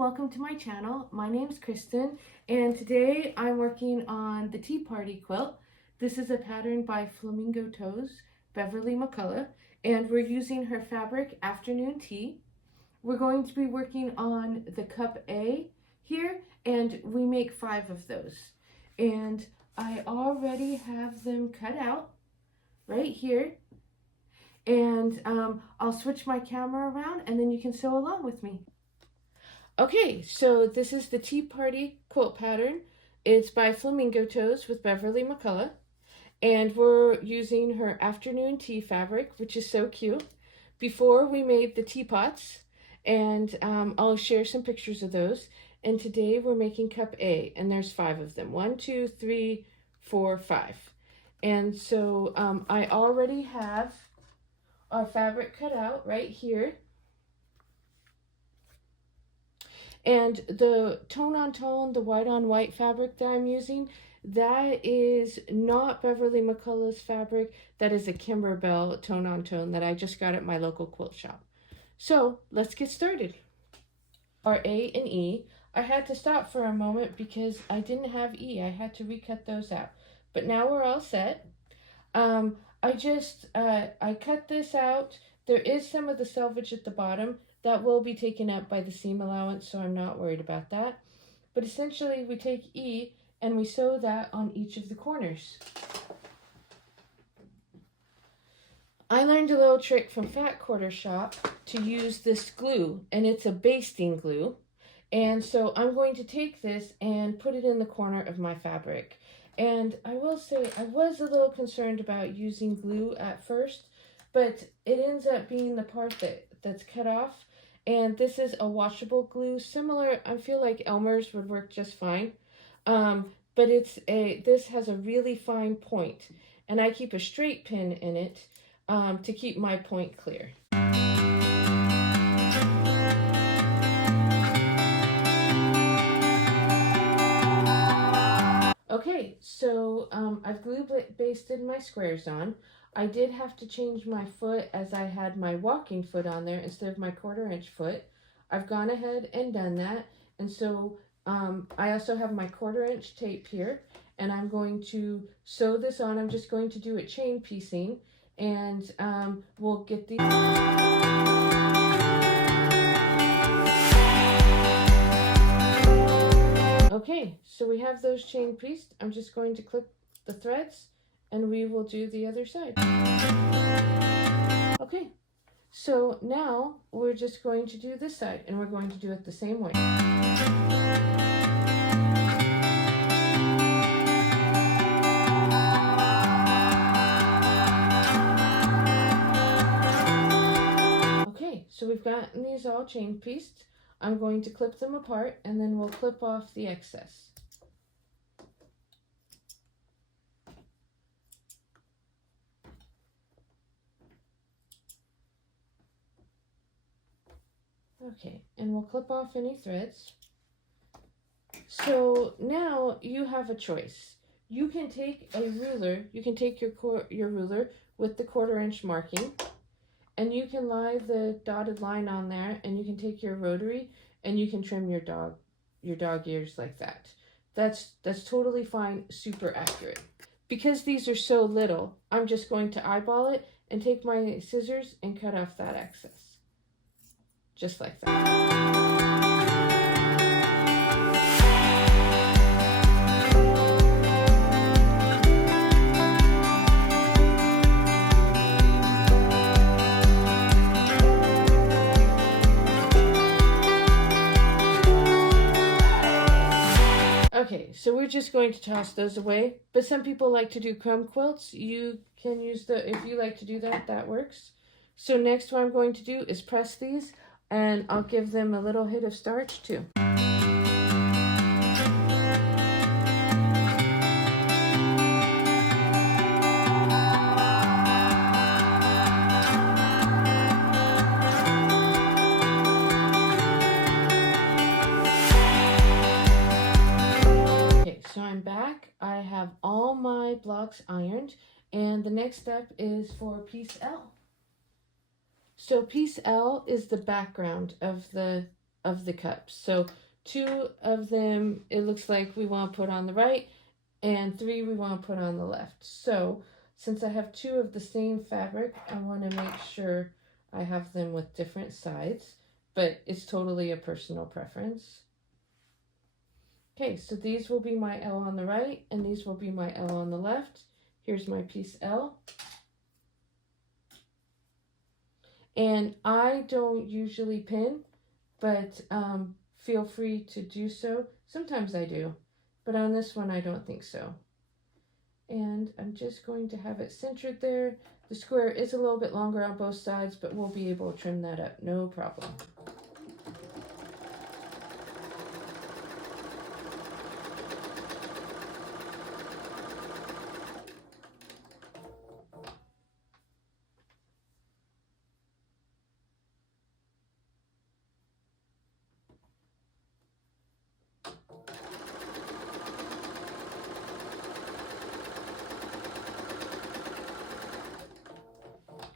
welcome to my channel. My name's Kristen, and today I'm working on the Tea Party Quilt. This is a pattern by Flamingo Beverly McCullough, and we're using her fabric Afternoon Tea. We're going to be working on the cup A here, and we make 5 of those. And I already have them cut out right here. And I'll switch my camera around and then you can sew along with me. Okay, so this is the Tea Party Quilt pattern. It's by Flamingo with Beverly McCullough. And we're using her Afternoon Tea fabric, which is so cute. Before we made the teapots, and I'll share some pictures of those. And today we're making cup A, and there's 5 of them. 1, 2, 3, 4, 5. And so I already have our fabric cut out right here. And the tone on tone, the white on white fabric that I'm using, that is not Beverly McCullough's fabric. That is a Kimberbell tone on tone that I just got at my local quilt shop. So let's get started. Our A and E. I had to stop for a moment because I didn't have E. I had to recut those out. But now we're all set. I cut this out. There is some of the selvage at the bottom that will be taken up by the seam allowance, so I'm not worried about that. But essentially we take E and we sew that on each of the corners. I learned a little trick from Fat Quarter Shop to use this glue, and it's a basting glue. And so I'm going to take this and put it in the corner of my fabric. And I will say I was a little concerned about using glue at first, but it ends up being the part that's cut off. And this is a washable glue, similar, I feel like Elmer's would work just fine. But this has a really fine point, and I keep a straight pin in it to keep my point clear. Okay, so I've glue basted my squares on. I did have to change my foot as I had my walking foot on there instead of my 1/4 inch foot. I've gone ahead and done that. And so I also have my 1/4 inch tape here, and I'm going to sew this on. I'm just going to do it chain piecing, and we'll get these. Okay, so we have those chain pieced. I'm just going to clip the threads and we will do the other side. Okay, so now we're just going to do this side, and we're going to do it the same way. Okay, so we've gotten these all chain pieced. I'm going to clip them apart, and then we'll clip off the excess. Okay, and we'll clip off any threads. So now you have a choice. You can take a ruler, you can take your ruler with the 1/4 inch marking, and you can lie the dotted line on there, and you can take your rotary and you can trim your dog ears like that. That's totally fine, super accurate. Because these are so little, I'm just going to eyeball it and take my scissors and cut off that excess. Just like that. Okay, so we're just going to toss those away, but some people like to do crumb quilts. You can use if you like to do that, that works. So next what I'm going to do is press these, and I'll give them a little hit of starch too. Okay, so I'm back. I have all my blocks ironed, and the next step is for piece L. So piece L is the background of the of the cups. So 2 of them, it looks like we want to put on the right, and 3 we want to put on the left. So since I have 2 of the same fabric, I want to make sure I have them with different sides, but it's totally a personal preference. Okay, so these will be my L on the right, and these will be my L on the left. Here's my piece L. And I don't usually pin, but feel free to do so. Sometimes I do, but on this one I don't think so. And I'm just going to have it centered there. The square is a little bit longer on both sides, but we'll be able to trim that up, no problem.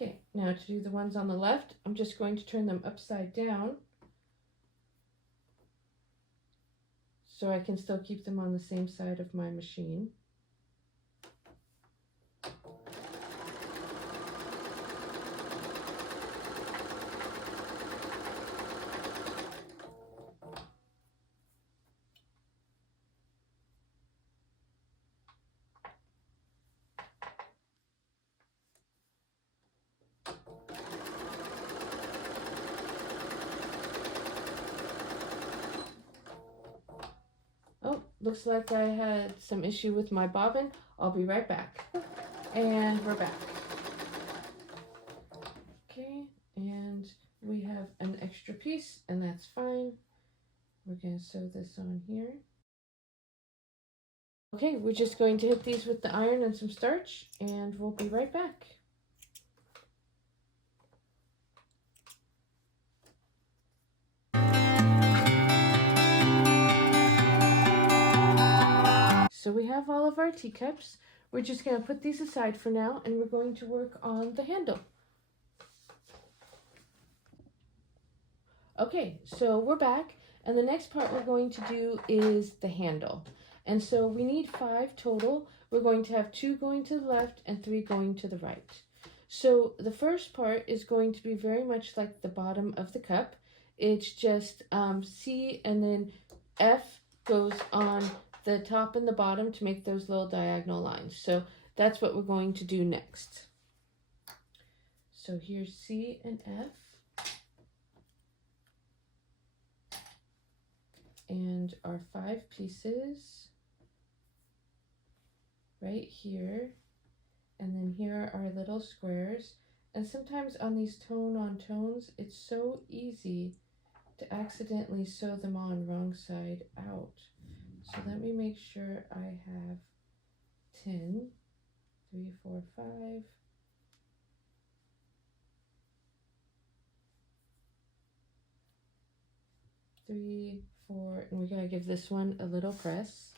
Okay, now to do the ones on the left, I'm just going to turn them upside down so I can still keep them on the same side of my machine. Oh, looks like I had some issue with my bobbin. I'll be right back. And we're back. Okay, and we have an extra piece, and that's fine. We're going to sew this on here. Okay, we're just going to hit these with the iron and some starch, and we'll be right back. So we have all of our teacups. We're just going to put these aside for now, and we're going to work on the handle. Okay, so we're back, and the next part we're going to do is the handle. And so we need 5 total. We're going to have 2 going to the left and 3 going to the right. So the first part is going to be very much like the bottom of the cup. It's just C and then F goes on the top and the bottom to make those little diagonal lines. So that's what we're going to do next. So here's C and F. And our 5 pieces right here. And then here are our little squares. And sometimes on these tone-on-tones, it's so easy to accidentally sew them on wrong side out. So let me make sure I have 10, 3, 4, 5. 3, 4, and we gotta give this one a little press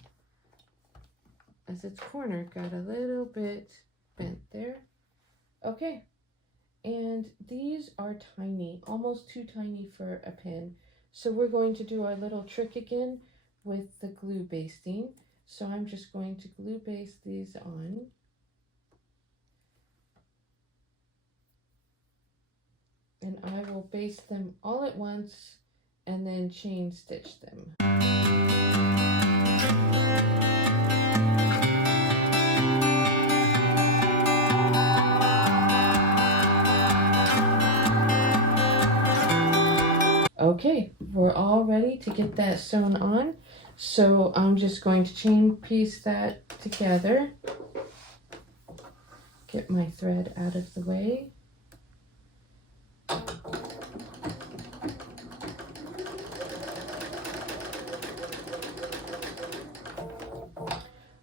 as its corner got a little bit bent there. Okay, and these are tiny, almost too tiny for a pin. So we're going to do our little trick again with the glue basting. So I'm just going to glue baste these on. And I will baste them all at once and then chain stitch them. Okay, we're all ready to get that sewn on. So I'm just going to chain piece that together. Get my thread out of the way.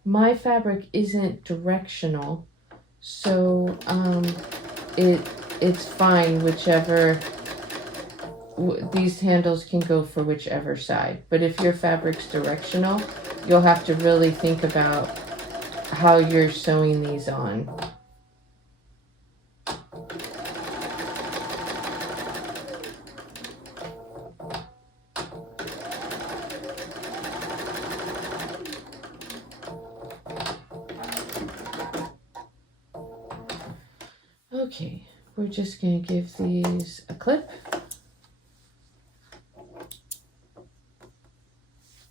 My fabric isn't directional, so it's fine whichever. These handles can go for whichever side, but if your fabric's directional, you'll have to really think about how you're sewing these on. Okay, we're just going to give these a clip.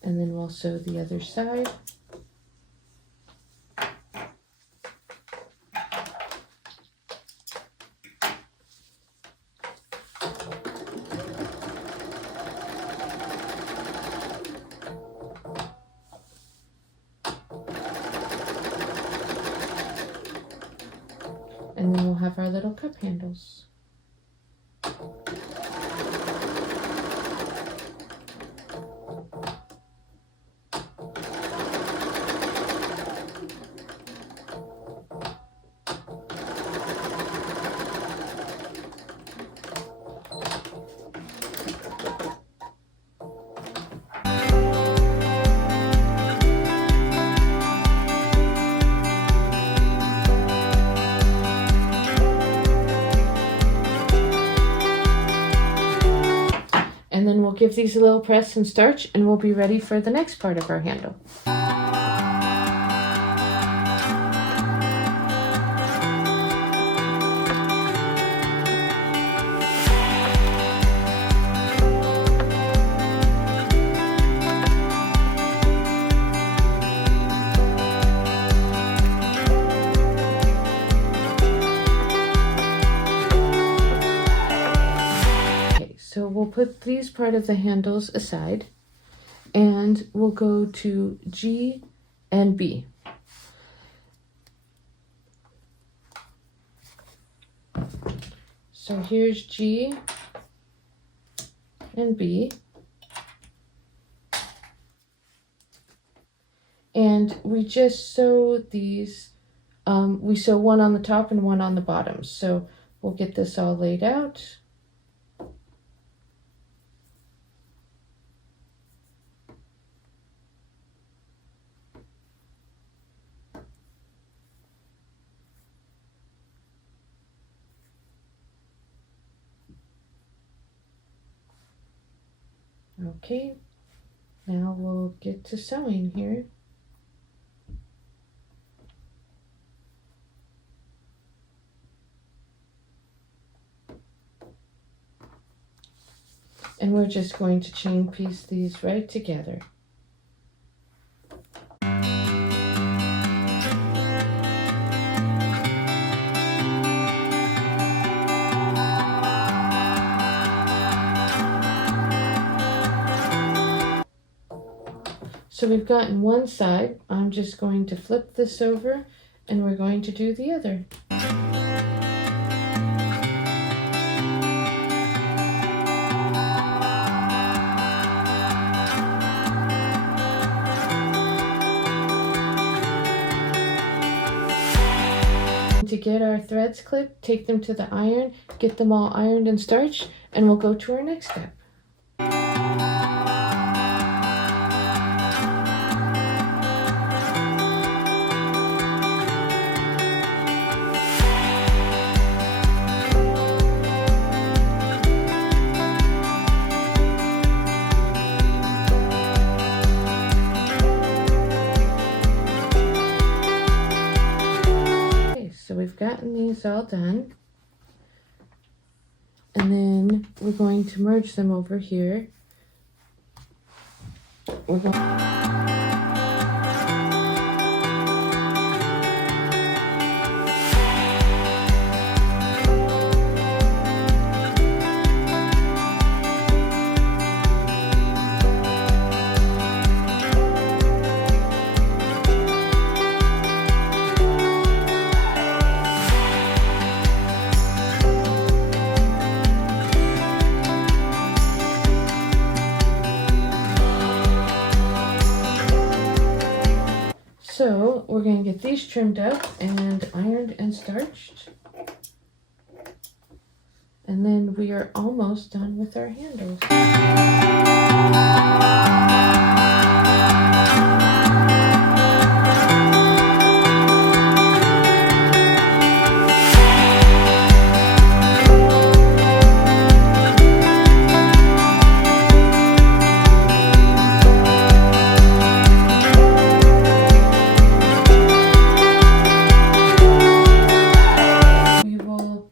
And then we'll sew the other side. And then we'll have our little cup handles. And then we'll give these a little press and starch, and we'll be ready for the next part of our handle. So we'll put these part of the handles aside, and we'll go to G and B. So here's G and B. And we just sew these, we sew one on the top and one on the bottom. So we'll get this all laid out. Okay, now we'll get to sewing here. And we're just going to chain piece these right together. So we've gotten one side. I'm just going to flip this over, and we're going to do the other. To get our threads clipped, take them to the iron, get them all ironed and starched, and we'll go to our next step. So we've gotten these all done, and then we're going to merge them over here. We're going So we're going to get these trimmed up and ironed and starched. And then we are almost done with our handles. We will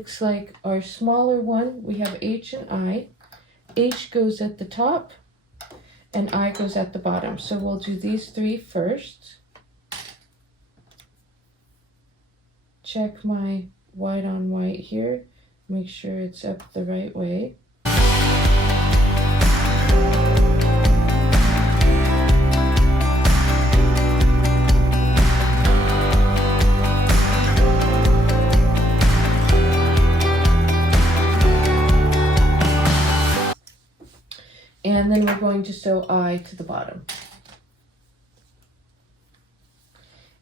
looks like our smaller one, we have H and I. H goes at the top and I goes at the bottom. So we'll do these three first. Check my white on white here. Make sure it's up the right way. And then we're going to sew I to the bottom.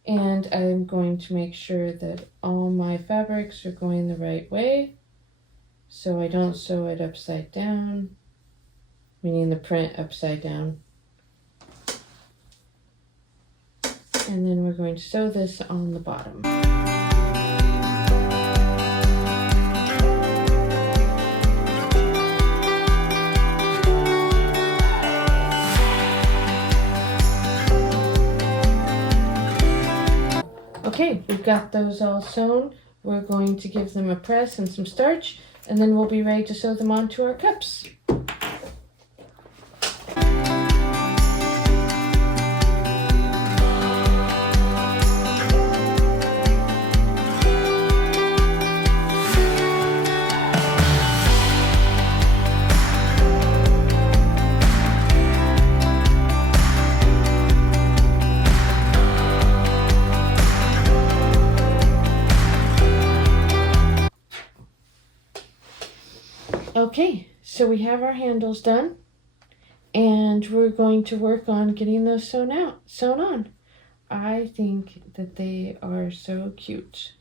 And I'm going to make sure that all my fabrics are going the right way, so I don't sew it upside down, meaning the print upside down. And then we're going to sew this on the bottom. Okay, we've got those all sewn. We're going to give them a press and some starch, and then we'll be ready to sew them onto our cups. Okay, so we have our handles done, and we're going to work on getting those sewn on. I think that they are so cute.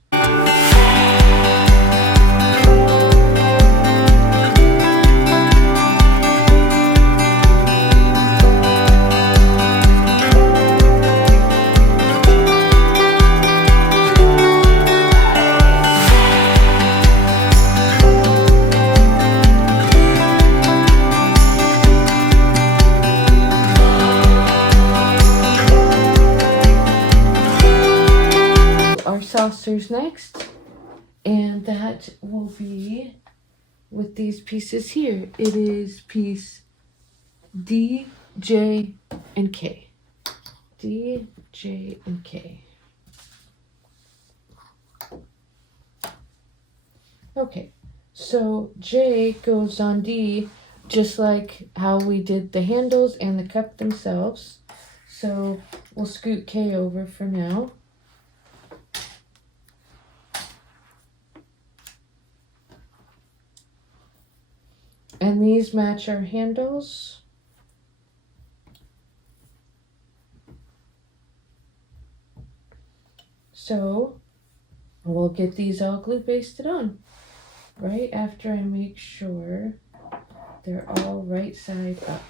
Saucers next, and that will be with these pieces here. It is piece D, J, and K. D, J, and K. Okay, so J goes on D just like how we did the handles and the cup themselves. So we'll scoot K over for now. And these match our handles. So we'll get these all glue pasted on right after I make sure they're all right side up.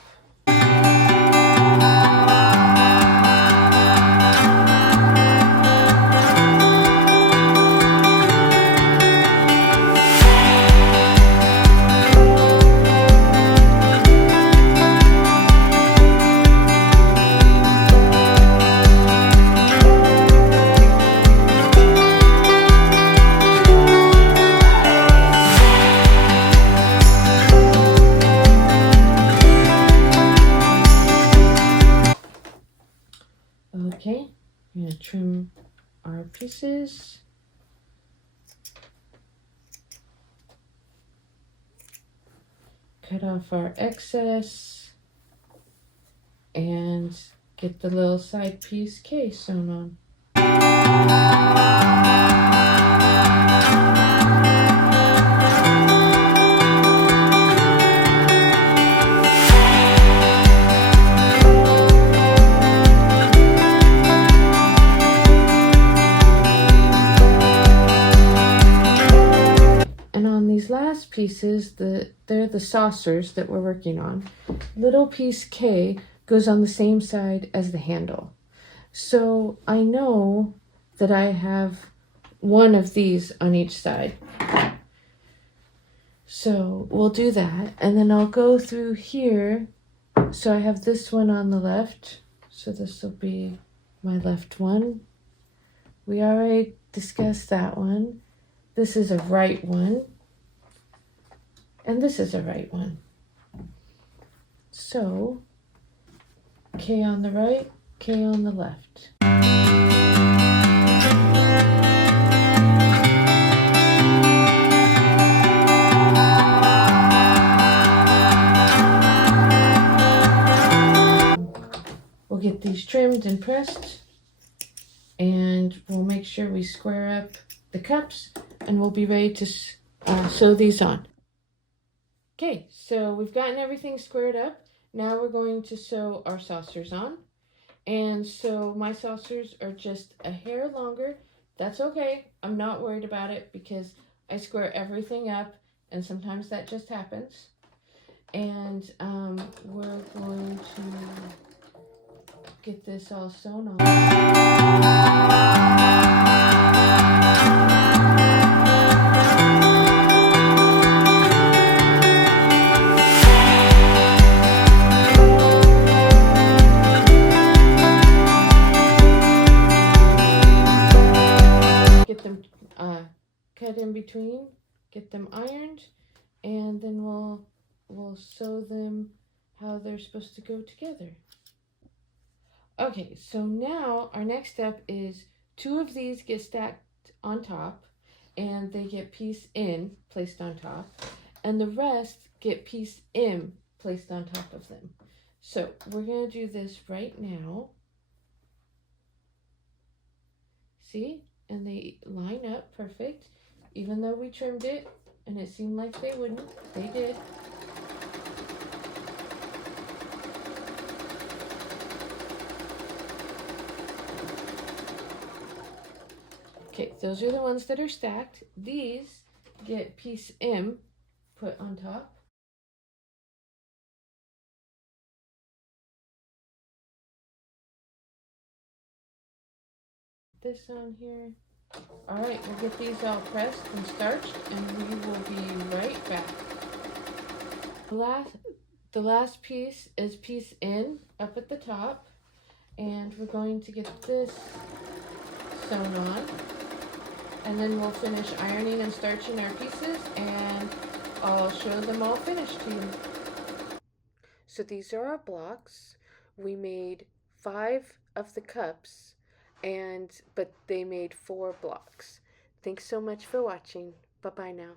Okay, I'm going to trim our pieces. Cut off our excess and get the little side piece K sewn on. Last pieces, they're the saucers that we're working on. Little piece K goes on the same side as the handle. So I know that I have one of these on each side. So we'll do that, and then I'll go through here. So I have this one on the left, so this will be my left one. We already discussed that one. This is a right one, and this is a right one. So, K on the right, K on the left. We'll get these trimmed and pressed, and we'll make sure we square up the cups, and we'll be ready to sew these on. Okay, so we've gotten everything squared up. Now we're going to sew our saucers on. And so my saucers are just a hair longer. That's okay. I'm not worried about it because I square everything up, and sometimes that just happens. And we're going to get this all sewn on. Get them cut in between, get them ironed, and then we'll sew them how they're supposed to go together. Okay, so now our next step is 2 of these get stacked on top, and they get piece in placed on top, and the rest get piece M placed on top of them. So we're going to do this right now. See? And they line up perfect. Even though we trimmed it and it seemed like they wouldn't, they did. Okay, those are the ones that are stacked. These get piece M put on top. This on here. All right, we'll get these all pressed and starched, and we will be right back. The last piece is piece N up at the top, and we're going to get this sewn on, and then we'll finish ironing and starching our pieces, and I'll show them all finished to you. So these are our blocks. We made 5 of the cups, but they made 4 blocks. Thanks so much for watching. Bye-bye now.